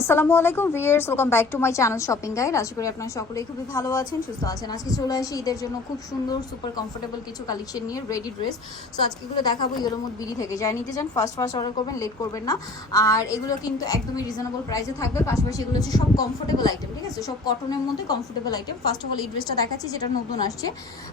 আসসালামু আলাইকুম viewers welcome back to my channel shopping guide আশা করি আপনারা সকলেই খুবই ভালো আছেন সুস্থ আছেন। আজকে চলে আসি ঈদের জন্য খুব সুন্দর সুপার কমফোর্টেবল কিছু কালেকশন নিয়ে রেডি ড্রেস সো আজকে এগুলো দেখাবো ইয়েলোমুদ বিডি থেকে। যাই নিতে চান ফার্স্ট ফার্স্ট অর্ডার করবেন লেট করবেন না। আর এগুলো কিন্তু একদমই রিজনেবল প্রাইসে থাকবে। পাশাপাশি এগুলো হচ্ছে সব কমফোর্টেবল আইটেম ঠিক আছে? সব কটনের মধ্যে comfortable item first of all এই ড্রেসটা দেখাচ্ছি যেটা নতুন আসছে।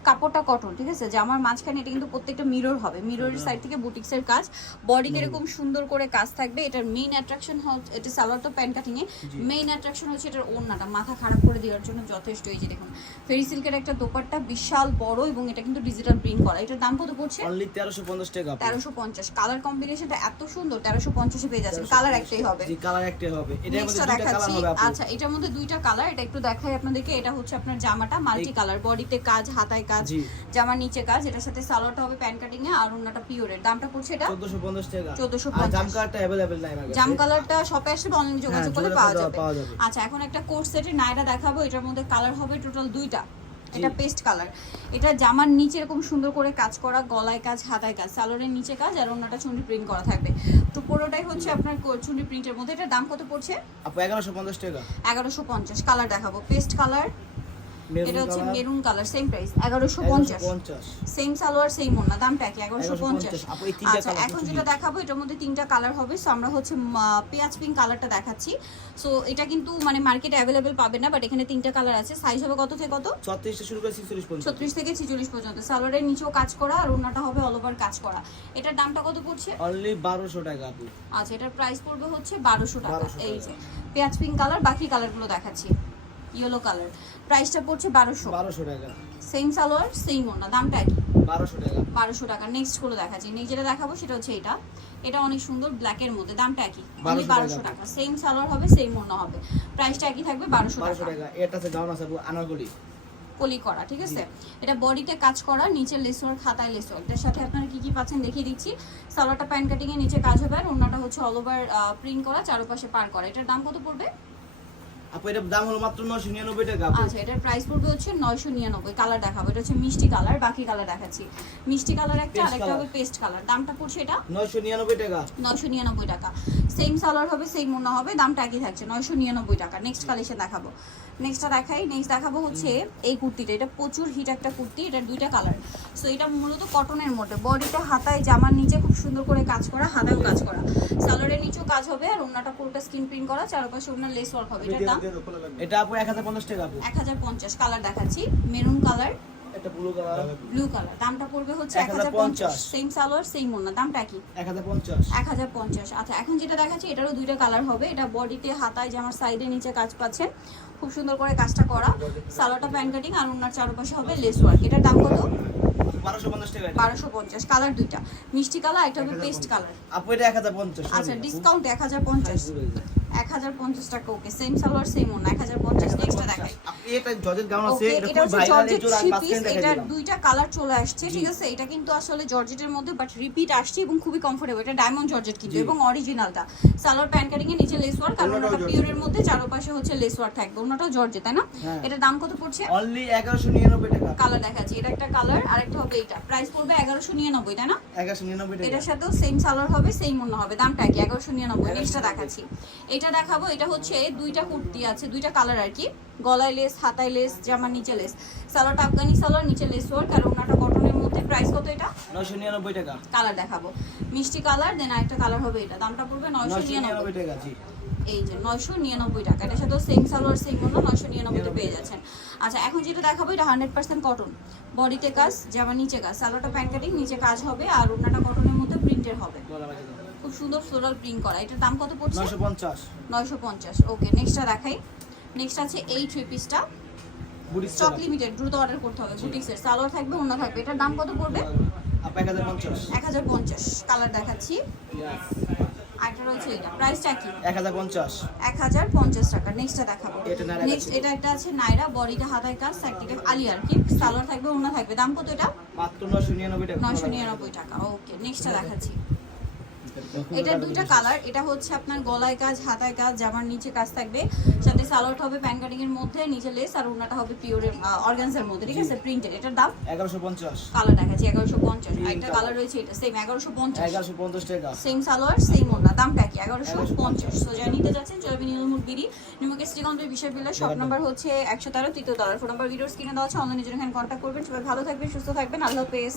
কাপড়টা কটন ঠিক আছে? যে আমার মাঝখানে এটা কিন্তু প্রত্যেকটা মিরর হবে। মিররের সাইড থেকে বুটিক্সের কাজ। বডি এরকম সুন্দর করে কাজ থাকবে। এটার মেইন অ্যাট্রাকশন হচ্ছে এটা সালোয়ারটা প্যান্ট কাটিংয়ে মেইন অ্যাট্রাকশন হচ্ছে এটার ওড়নাটা মাথা খারাপ করে দেওয়ার জন্য যথেষ্ট এই যে দেখুন ফেরি সিল্কের একটা দোপাট্টা বিশাল বড় এবং এটা কিন্তু ডিজিটাল প্রিন্ট করা। এটার দাম কত পড়ছে? অনলি তেরোশো পঞ্চাশ টাকা আপু। তেরোশো পঞ্চাশ। কালার কম্বিনেশনটা এত সুন্দর তেরোশো পঞ্চাশে পেয়ে যাচ্ছেন। কালার একটাই হবে। জি কালার একটাই হবে। এটার মধ্যে দুইটা কালার হবে আচ্ছা এটার মধ্যে দুইটা কালার এটা একটু দেখাই আপনাদেরকে। এটা হচ্ছে আপনার জামাটা মাল্টি কালার বডিতে কাজ হাতায় কাজ জামার নিচে কাজ। এটার সাথে সালোয়ারটা হবে প্যান্ট কাটিং এ আর ওন্নাটা পিওরের দামটা পড়ছে এটা? চোদ্দশো পঞ্চাশ টাকা। 1450 আর জাম কালারটা অ্যাভেলেবেল নাই আমার কাছে। জাম কালারটা শপে আসলে অনলাইন যোগাযোগ হ্যাঁ, করলে পাওয়া যাবে? আচ্ছা এখন একটা কোর্স সেটের নাইরা দেখাবো এটার মধ্যে কালার হবে টোটাল দুইটা। এটা পেস্ট কালার এটা জামার নিচে এরকম সুন্দর করে কাজ করা গলায় কাজ হাতায় কাজ সালোয়ারের নিচে কাজ আর অন্যটা চুন্ডি প্রিন্ট করা থাকবে। তো পুরোটাই হচ্ছে আপনার চুন্ডি প্রিন্টের মধ্যে। এটার দাম কত পড়ছে? আপু এগারোশো পঞ্চাশ টাকা। এগারোশো পঞ্চাশ কালার দেখাবো। পেস্ট কালার এটা হচ্ছে মেরুন কালার সেম প্রাইস এগারোশো পঞ্চাশ। পঞ্চাশ। সেম সালোয়ার সেম দামটা কি 1150 আচ্ছা এখন যেটা দেখাবো এটার মধ্যে তিনটা কালার হবে সো আমরা হচ্ছে পেঁয়াজ পিঙ্ক কালারটা দেখাচ্ছি। সো এটা কিন্তু মানে মার্কেটে পাবে না বাট এখানে তিনটা কালার আছে। সাইজ হবে কত থেকে কত? ছত্রিশটা শুরু করে ছিচল্লিশ পঞ্চাশ ছত্রিশ থেকে ছিচল্লিশ পর্যন্ত। সালোয়ারের নিচেও কাজ করা আর হবে অল ওভার কাজ করা। এটার দামটা কত পড়ছে? অনলি টাকা আপু। আচ্ছা এটার প্রাইস পড়বে হচ্ছে বারোশো টাকা। এই যে পেঁয়াজ পিঙ্ক কালার বাকি কালারগুলো দেখাচ্ছি। ইয়েলো কালার প্রাইসটা পড়ছে বারোশো। বারোশো টাকা। সেম সালোয়ার সেম ওড়না দামটা কি বারোশো টাকা। বারোশো টাকা। নেক্সটগুলো দেখাচ্ছি। নেক্সট যেটা দেখাবো সেটা হচ্ছে এটা। এটা অনেক সুন্দর ব্ল্যাক এর মধ্যে। দামটা একই। 1200 বারোশো টাকা। সেম সালোয়ার হবে সেম ওড়না হবে। প্রাইসটা একই থাকবে বারোশো টাকা। এটা আছে গাউন আছে আপু আনারকলি কলি করা ঠিক আছে? এটা বডিতে কাজ করা নিচে লেসওয়ার খাতায় লেসওয়ার। এটার সাথে আপনারা কি কি পাচ্ছেন দেখিয়ে দিচ্ছি। সালোয়ারটা প্যান্ট কাটিং এর নিচে কাজ হবে আর ওড়নাটা হচ্ছে অল ওভার প্রিন্ট করা চারপাশে পার করা। এটার দাম কত পড়বে? আপু এটার দাম হলো মাত্র নশো নিরানব্বই টাকা আচ্ছা এটার প্রাইস পড়বে হচ্ছে নয়শো নিরানব্বই। কালার দেখাবো এটা হচ্ছে মিষ্টি কালার বাকি কালার দেখাচ্ছি। মিষ্টি কালার একটা আরেকটা আর একটা হবে পেস্ট কালার দামটা পড়ছে এটা? নয়শো নিরানব্বই টাকা। নয়শো নিরানব্বই টাকা। সেম সালোয়ার হবে সেম মনে হবে দামটা একই থাকছে নয়শো নিরানব্বই টাকা। নেক্সট কালেকশন দেখাবো। নেক্সটটা দেখাই। নেক্সট দেখাবো হচ্ছে এই কুর্তিটা। এটা প্রচুর হিট একটা কুর্তি। এটা দুইটা কালার সো এটা মূলত কটনের মধ্যে। বডিটা হাতায় জামার নিচে খুব সুন্দর করে কাজ করা হাতায়ও কাজ করা। সালোয়ারের নিচেও কাজ হবে আর ওনাটা পুরোটা স্কিন প্রিন্ট করা চারপাশে ওনার লেস ওয়ার্ক হবে। এটা দাম এটা আপু এক হাজার পঞ্চাশ টাকা আপু। এক হাজার পঞ্চাশ। কালার দেখাচ্ছি। মেরুন কালার এটা ব্লু কালার ব্লু কালার দামটা পড়বে হচ্ছে এক হাজার পঞ্চাশ। 1050 সেম সালোয়ার সেম ওনা দামটা কি এক হাজার পঞ্চাশ। এক হাজার পঞ্চাশ। আচ্ছা এখন যেটা দেখাচ্ছি এটারও দুইটা কালার হবে। এটা বডিতে হাতায় জামার সাইডে নিচে কাজ পাচ্ছেন খুব সুন্দর করে কাজটা করা। সালোয়ারটা প্যান্ট কাটিং আর ওনার চারপাশে হবে লেস ওয়ার্ক এটার দাম কত? বারোশো পঞ্চাশ টাকা এটা। বারোশো পঞ্চাশ। কালার দুইটা। মিষ্টি কালার একটা হবে পেস্ট কালার আপু এটা এক হাজার পঞ্চাশ। আচ্ছা ডিসকাউন্ট এক হাজার পঞ্চাশ। এক হাজার পঞ্চাশ টাকা ওকে সেম সালোয়ার সেম ওনা এক হাজার পঞ্চাশ নেক্সটটা দেখাই এটা জর্জেট গাউন আছে এটা এটা হচ্ছে জর্জেট থ্রি পিস এটার দুইটা কালার চলে আসছে ঠিক আছে? এটা কিন্তু আসলে জর্জেটের মধ্যে বাট রিপিট আসছে এবং খুবই কমফোর্টেবল এটা ডায়মন্ড জর্জেট কিন্তু এবং অরিজিনালটা সালোয়ার প্যান্ট কাটিং এর নিচে লেস ওয়ার্ক আর ওনাটা জর্জেট। পিওরের মধ্যে চারপাশে হচ্ছে লেস ওয়ার্ক থাকবে ওনাটাও জর্জেট তাই না? হ্যাঁ। এটার দাম কত পড়ছে? অনলি টাকা। কালার দেখাচ্ছি এটা একটা কালার আর একটা হবে এটা। প্রাইস পড়বে এগারোশো নিরানব্বই তাই না? টাকা। এটার সাথেও সেম সালোয়ার হবে সেম অন্য হবে দামটা কি? এগারোশো নিরানব্বই নেক্সটটা দেখাচ্ছি। এটা দেখাবো এটা হচ্ছে দুইটা কুর্তি আছে দুইটা কালার আর কি। গলায় লেস হাতায় লেস জামার নিচে লেস সালোয়ারটা আফগানি সালোয়ার নিচে লেস ওয়ার্ক আর ওনাটা কটনের মধ্যে। প্রাইস কত এটা? নয়শো নিরানব্বই টাকা। কালার দেখাবো। মিষ্টি কালার দেন আরেকটা কালার হবে এটা। দামটা পড়বে নয়শো নয়শো নিরানব্বই নিরানব্বই টাকা জি। এই যে নয়শো নিরানব্বই টাকা। এটার সাথেও সেম সালোয়ার সেম অন্য নয়শো নিরানব্বইতে পেয়ে যাচ্ছেন। আচ্ছা এখন যেটা দেখাবো এটা হান্ড্রেড পার্সেন্ট কটন বডিতে কাজ জামা নিচে কাজ। সালোয়ারটা প্যান্ট কাটিং নিচে কাজ হবে আর ওনাটা কটনের মধ্যে প্রিন্টের হবে গলা বাজিয়ে দাও। খুব সুন্দর ফ্লোরাল প্রিন্ট করা। এটার দাম কত পড়ছে? নয়শো পঞ্চাশ। নয়শো পঞ্চাশ। ওকে নেক্সটটা দেখাই। নেক্সট আছে এই থ্রি পিসটা স্টক লিমিটেড দ্রুত অর্ডার করতে হবে। বুটিক্সের সালোয়ার থাকবে অন্য থাকবে। এটার দাম কত পড়বে? আপ এক হাজার পঞ্চাশ। এক হাজার পঞ্চাশ। কালার দেখাচ্ছি। আরেকটা রয়েছে এটা। প্রাইসটা কি? এক হাজার পঞ্চাশ। এক হাজার পঞ্চাশ টাকা। নেক্সটটা দেখাবো। নেক্সট এটা একটা আছে নাইরা বডিটা হাতায় কাজ সাইড থেকে আলি আর কি? সালোয়ার থাকবে অন্য থাকবে। দাম কত এটা? মাত্র নয়শো নিরানব্বই টাকা। নয়শো নিরানব্বই টাকা। ওকে নেক্সটটা দেখাচ্ছি। এটা দুইটা কালার এটা হচ্ছে আপনার গলায় কাজ হাতায় কাজ জামার নিচে কাজ থাকবে। সাথে সালোয়ারটা হবে প্যান কাটিং এর মধ্যে নিচে লেস আর ওনাটা হবে পিওরের অর্গানজার মধ্যে ঠিক আছে? প্রিন্টেড এটার দাম? এগারোশো পঞ্চাশ। কালার দেখাচ্ছি এগারোশো পঞ্চাশ। Green একটা কালার রয়েছে এটা সেম এগারোশো পঞ্চাশ। এগারোশো পঞ্চাশ টাকা। সেম সালোয়ার সেম ওনা দামটা কি? এগারোশো 1150 পঞ্চাশ। তো যা নিতে যাচ্ছেন চলবে নিয়মুর বিড়ি নিমকে শ্রীকান্তের বিষয় বিল্লা শপ। নাম্বার হচ্ছে একশো তেরো তৃতীয় তলার ফোন নাম্বার ভিডিওস কিনে দেওয়া আছে অনলাইনে জন্য এখানে কন্ট্যাক্ট করবেন। সবাই ভালো থাকবেন সুস্থ থাকবেন। আল্লাহ হাফেজ।